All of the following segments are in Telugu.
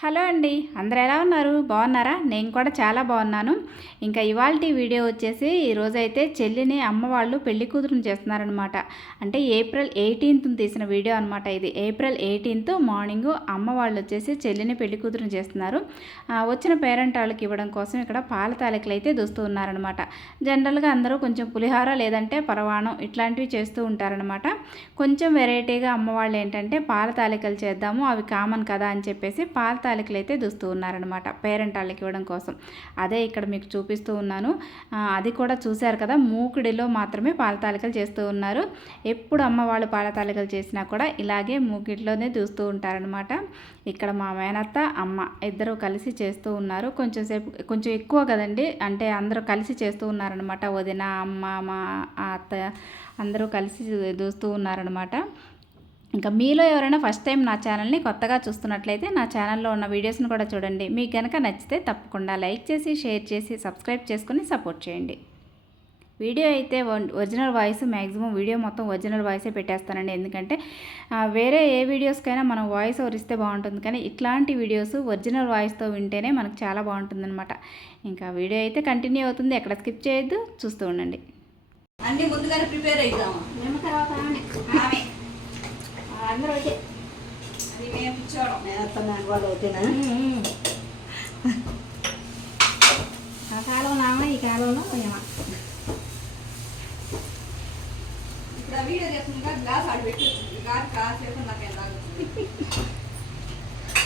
హలో అండి అందరు ఎలా ఉన్నారు? బాగున్నారా? నేను కూడా చాలా బాగున్నాను. ఇంకా ఇవాళ వీడియో వచ్చేసి ఈరోజైతే చెల్లిని అమ్మ వాళ్ళు పెళ్ళి కూతురుని చేస్తున్నారనమాట అంటే ఏప్రిల్ ఎయిటీన్త్ తీసిన వీడియో అనమాట ఇది. ఏప్రిల్ ఎయిటీన్త్ మార్నింగ్ అమ్మ వాళ్ళు వచ్చేసి చెల్లిని పెళ్ళి కూతురుని చేస్తున్నారు. వచ్చిన పేరెంట్ వాళ్ళకి ఇవ్వడం కోసం ఇక్కడ పాల తాలికలు అయితే దుస్తూ ఉన్నారనమాట జనరల్గా అందరూ కొంచెం పులిహార లేదంటే పరవాణం ఇట్లాంటివి చేస్తూ ఉంటారనమాట కొంచెం వెరైటీగా అమ్మ వాళ్ళు ఏంటంటే పాల తాలికలు చేద్దాము అవి కామన్ కదా అని చెప్పేసి పాల తాలికలు అయితే దూస్తూ ఉన్నారనమాట పేరెంట్ వాళ్ళకి ఇవ్వడం కోసం. అదే ఇక్కడ మీకు చూపిస్తూ ఉన్నాను. అది కూడా చూశారు కదా మూకుడిలో మాత్రమే పాల తాలికలు చేస్తూ ఉన్నారు. ఎప్పుడు అమ్మ వాళ్ళు పాల తాలికలు చేసినా కూడా ఇలాగే మూకిడిలోనే దూస్తూ ఉంటారనమాట ఇక్కడ మా మేనత్త అమ్మ ఇద్దరు కలిసి చేస్తూ ఉన్నారు. కొంచెం సేపు కొంచెం ఎక్కువ కదండి అంటే అందరూ కలిసి చేస్తూ ఉన్నారనమాట వదిన అమ్మ మా అత్త అందరూ కలిసి దూస్తూ ఉన్నారనమాట ఇంకా మీలో ఎవరైనా ఫస్ట్ టైం నా ఛానల్ని కొత్తగా చూస్తున్నట్లయితే నా ఛానల్లో ఉన్న వీడియోస్ని కూడా చూడండి. మీకు కనుక నచ్చితే తప్పకుండా లైక్ చేసి షేర్ చేసి సబ్స్క్రైబ్ చేసుకుని సపోర్ట్ చేయండి. వీడియో అయితే ఒరిజినల్ వాయిస్ మ్యాక్సిమం వీడియో మొత్తం ఒరిజినల్ వాయిసే పెట్టేస్తానండి. ఎందుకంటే వేరే ఏ వీడియోస్కైనా మనం వాయిస్ ఓవర్ ఇస్తే బాగుంటుంది. కానీ ఇట్లాంటి వీడియోస్ ఒరిజినల్ వాయిస్తో వింటేనే మనకు చాలా బాగుంటుందన్నమాట. ఇంకా వీడియో అయితే కంటిన్యూ అవుతుంది. ఎక్కడ స్కిప్ చేయొద్దు. చూస్తూ ఉండండి. అన్ని ముందుగానే ప్రిపేర్ అవుతాము మేము తర్వాత ఆమె. అందరూ అయితే అది మేము పిచ్చోడం. నేను వస్తాను వాళ్ళు అవుతేనా ఆ కాలంలో ఆమె ఈ కాలంలో ఏమ? ఇప్పుడు ఆ వీడియో చేస్తుందిగా గ్లాస్ ఆడ పెట్టి గాలి కాసేపు నాకేం తాగుతుంది?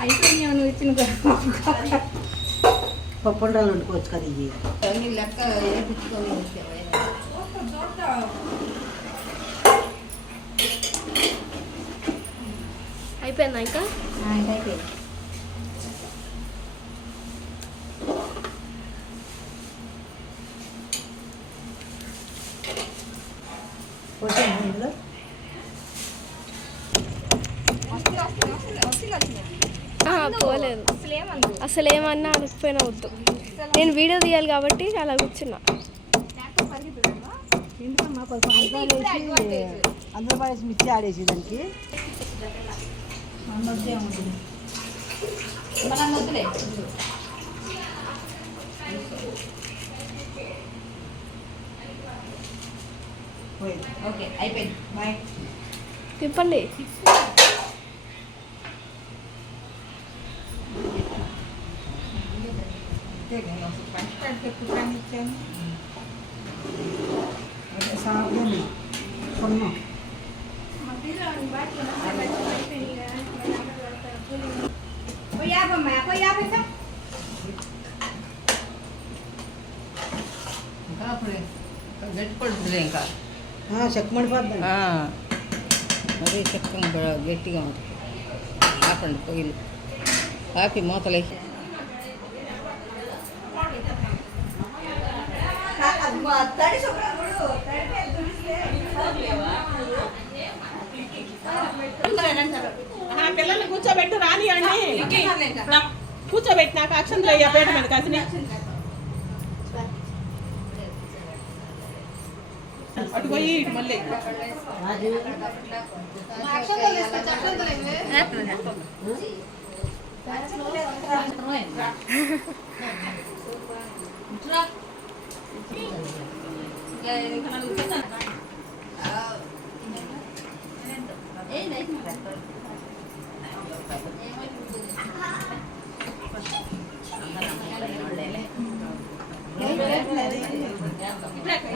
అయిపోయింది నువ్వు ఇచ్చిన పప్పు ఉండాలి వండుకోవచ్చు కదా ఇవి లెక్క వేపించుకొని అయిపోయిందా ఇంకా? అయిపోయింది. పోలేదు. అసలు ఏమన్నా అడగకపోయినా వద్దు. నేను వీడియో తీయాలి కాబట్టి అలా కూర్చున్నా. అందరూ మిర్చి ఆడేసి దానికి. మనం వద్దులే పోయింది ఓకే అయిపోయింది బాయ్ తిప్పండి సాగుని కొన్నాం పోయాబమ్మా పోయాబ ఇంకా అప్పుడే గట్టి పడుతుందిలే ఇంకా చెక్కమడిపోద్దాం మరీ చక్కగా గట్టిగా ఉంటుంది ఆపండి పొయ్యిలు ఆపి మూతలై తడి శుభ్రం ఆ పిల్లల్ని కూర్చోబెట్టు రానియండి కూర్చోబెట్టినాక అక్షంతలు అయ్యా పేట మీద కాసిన. అటు పోయి ఇటు మళ్ళీ. అందరైతే ఇట్లా నేస్తే పట్టిన అందరం ఆ, నేను మరి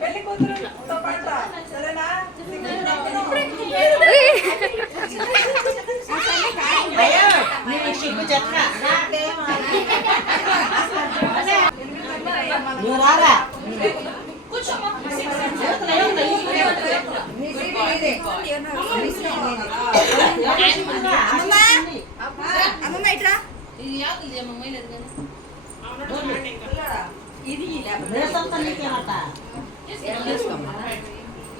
పెళ్ళి కూతురుతో రేసంతా నీకేమట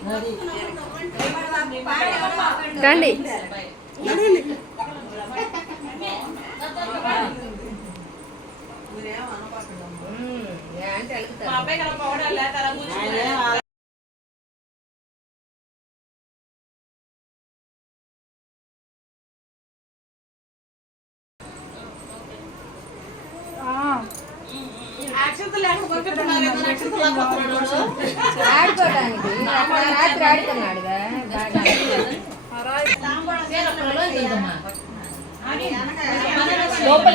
మరి రండి మా అబ్బాయి కదా పౌడర్ లేతారా కూర్చుని అక్షంతలు లేకపోతే అక్షంతలు రాత్రి ఆడుతున్నాడుగా లోపలికి లోపలికి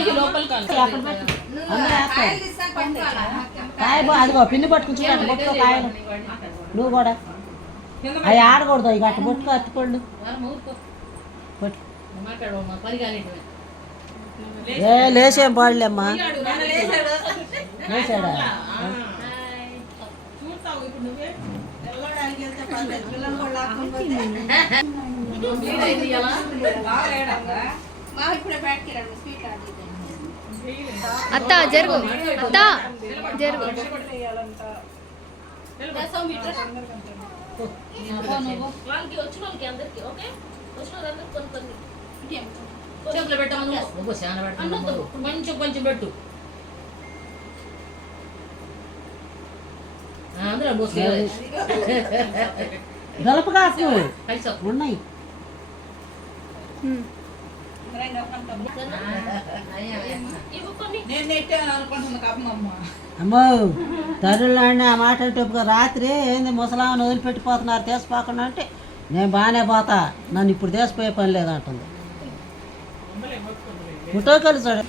కాయ బో- అదిగో పిండి పట్టుకుని చూడు అటు పట్టుకో కాయలు. నువ్వు కూడా. అవి ఆడకూడదు ఇక అటు పట్టుకో అట్టుకోళ్ళు పట్టు. మాట్లాడు పని కానీ ఏ లేచేం పాడలేమ్మా లేచాడా చూస్తావు ఇప్పుడు అత్త జరుగు. అత్త జరుగు. వాళ్ళకి వచ్చిన వాళ్ళకి అందరికి ఓకే వచ్చిన వాళ్ళందరికి కొన్ని కొన్ని చేతులు పెట్టాము చాలా పెట్టాము కొంచెం కొంచెం పెట్టు కలిసి ఉన్నాయి అమ్మో తల్లులాండి ఆ మాట అంటే రాత్రి ఏంది ముసలామని వదిలిపెట్టిపోతున్నారు తీసిపోకుండా అంటే? నేను బాగానే పోతా నన్ను ఇప్పుడు తీసిపోయే పని లేదంటుంది ఫోటో కలిసాడు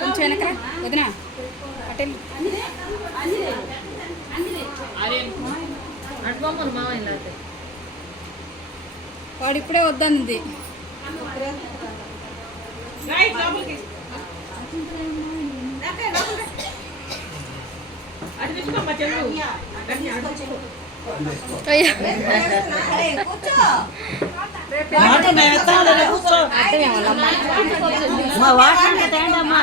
కొంచెం వెనకరా వదినా అటెల్ వాడు ఇప్పుడే వద్దనింది. వాటర్ ఇస్తాంలే, నువ్వు కూర్చో. మా వాటర్ అంటే తేండి అమ్మా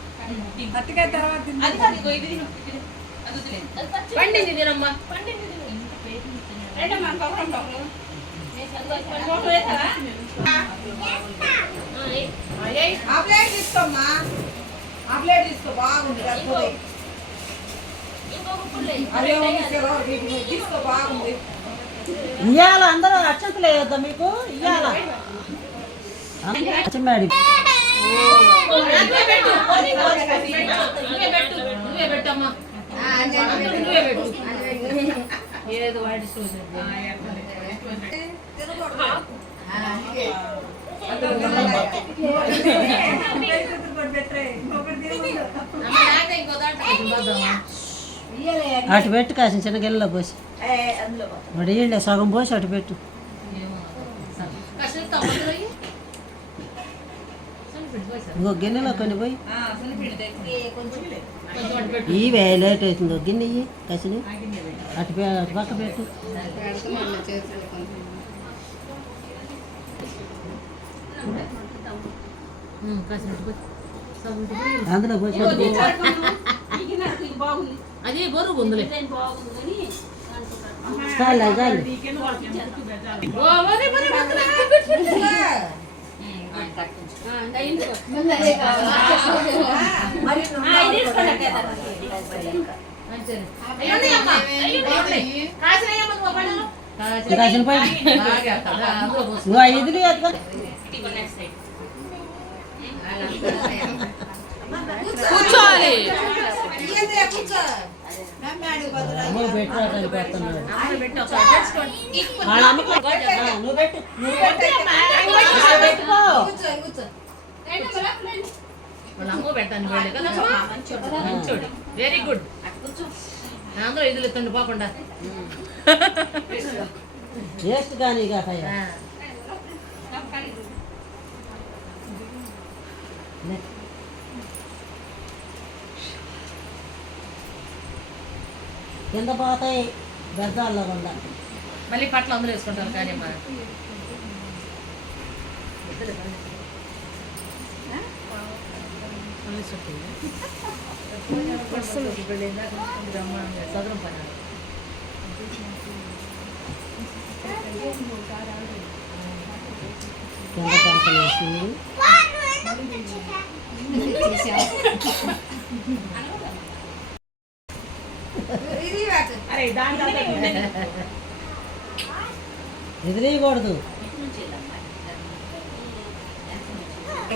అట్టకాయ తర్వాత. పండింది తినమ్మా? ఆ ప్లేట్ తీసుకోమ్మా. ఆ ప్లేట్ తీసుకో బాగుంది తీసుకో, బాగుంది. ఇయ్యాల అందరూ అక్షంతలు వేయొద్దా మీకు? ఇయ్యాల. నువ్వే పెట్టు నువ్వే పెట్టు నువ్వే పెట్టమ్మా నువ్వే పెట్టు ఏదో వాడి అటు పెట్టు కాసిన చిన్న గిన్నెలో పోసి. వాడు ఇయ్యండి సగం పోసి అటు పెట్టు. ఇంకో గిన్నెలో కొన్ని పోయి. ఇవే లేట్ అవుతుందో గిన్నె ఇయ్యి కసిని. అటు అటు పక్క పెట్టు. పోయి. పోయి. అందులో బాగుంది అది బరువు ఉందిలే చాలు చాలు కాసిన నువ్వు ఐదు కూర్చోవాలి. కూర్చో పెట్టి నువ్వు పెట్టు నువ్వు పెట్టు పెట్టాను వెరీ గుడ్ అందరూ ఇదిలు ఎత్తండి పోకుండా. వేస్ట్ కానీ ఇక కింద పోతాయి బెద్దాల్లో కూడా మళ్ళీ పట్ల అందరూ వేసుకుంటారు కానీ అమ్మా సదరం పని కింద పడతలు వేసింది అరే దాని తర్వాత ఎదిరేయకూడదు.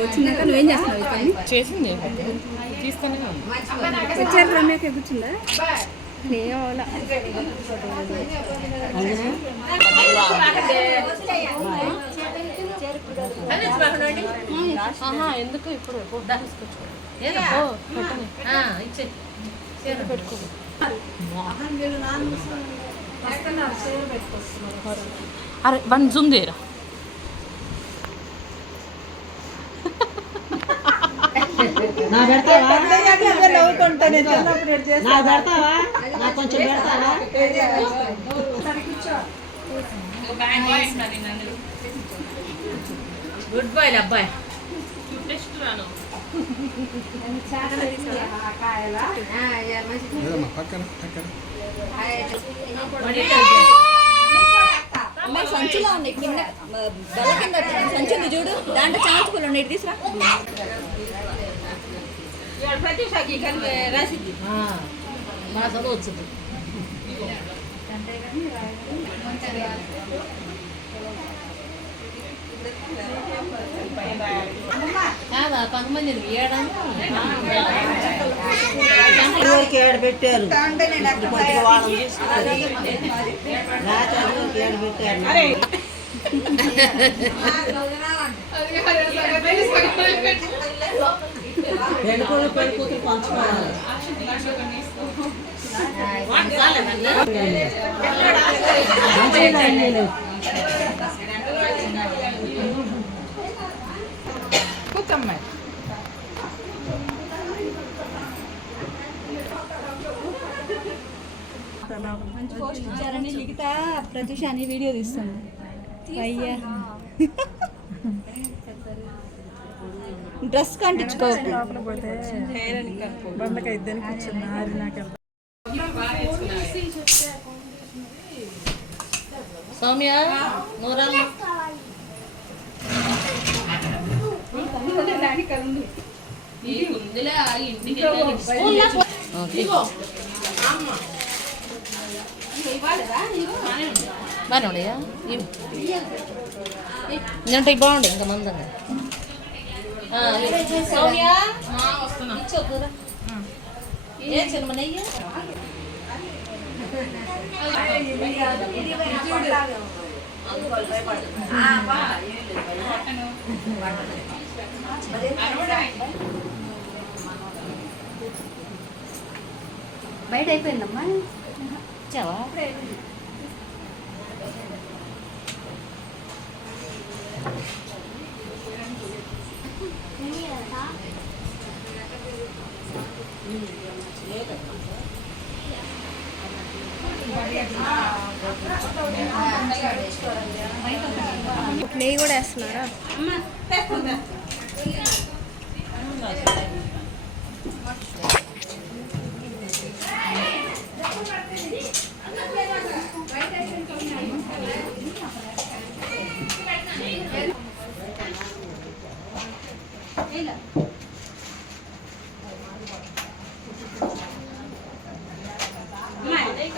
వచ్చినాక నువ్వేం చేస్తున్నావు ఈ పని? చేసింది. తీసుకొని వచ్చారు రమ్యకి కూర్చుందా? ఏం అవలా అందులో ఎందుకు ఇప్పుడు? ఇచ్చే. పెట్టుకో. అరే వన్ జూమ్ దేరా నా పెడతావా నా పెడతావా నా కొంచెం పెడతావా గుడ్ బాయ్ అబ్బాయి టెస్ట్ రాను పక్కన పక్కన అమ్మాయి సంచిలో ఉన్నాయి కింద బల్ల కింద సంచి ఉంది చూడు. దాంట్లో చాచుకులు ఉన్నాయి. తీసురా. రాసిద్ది మా చదువు వచ్చింది కాదా? ఏడు పెట్టారు. కొద్దిగా వాళ్ళని తీసుకున్నారు రాత్రి ఏడు పెట్టారు. పెళ్ళికొడు పెళ్ళి కూతురు పంచుకోవాలి. మంచిగా లేవు. కూర్చోమ్మా మంచి పోస్ట్ ఇచ్చారని మిగతా ప్రతిష అని వీడియో తీస్తుంది అయ్యా. డ్రెస్ కంటించుకో. సౌమ్య నూరాలు ఉందిలే ఆ ఇంటికి వెళ్ళి స్కూల్లో పో- ఇదిగో. బాగానే ఉన్నాయా ఇవి ఇదంటే ఇవి బాగుండే ఇంకా మందంగా ఆ, ఇవి. సౌమ్య ఇచ్చో కూర ఏం చిన్న నెయ్యి బయట అయిపోయిందమ్మా ఇచ్చావా నెయ్యి కూడా వేస్తున్నారా? అక్క గిన్నెలో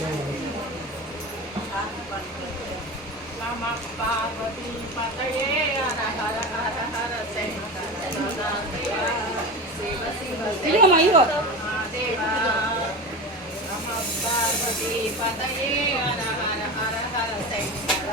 పెట్టి పెట్టి పోవాలి. నమ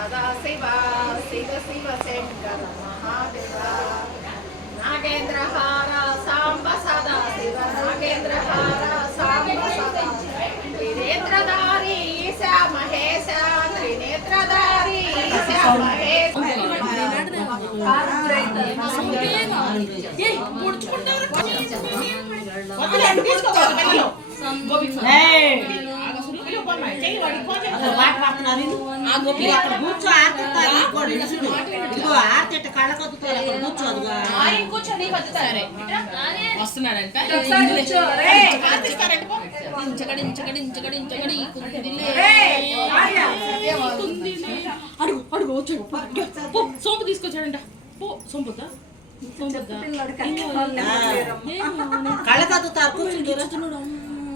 శ్రీశైలవాస శ్రీమల్లికార్జున శ్రీశైలవాస శ్రీమల్లికార్జున భ్రమరాంబ ప్రియ మనోహర భ్రమరాంబ ప్రియ మనోహర సదా శివ మహాదేవ మహాదేవ సదా శివ నమ పార్వతీ అక్కడ కూర్చో ఆర్తిస్తారు ఇంకోటి. ఇదిగో ఆర్తి ఇట్ట కళ్ళకొద్దుతారు అక్కడ కూర్చో అదిగో. వస్తున్నాడంట అడుగు అడుగు వచ్చాడు సోంపు తీసుకొచ్చాడంట పో సోంపుద్దా కళ్ళకొద్దుతారు కూర్చుంటారు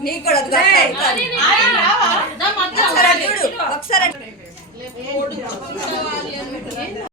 నీకు కూడా చూడు ఒకసారి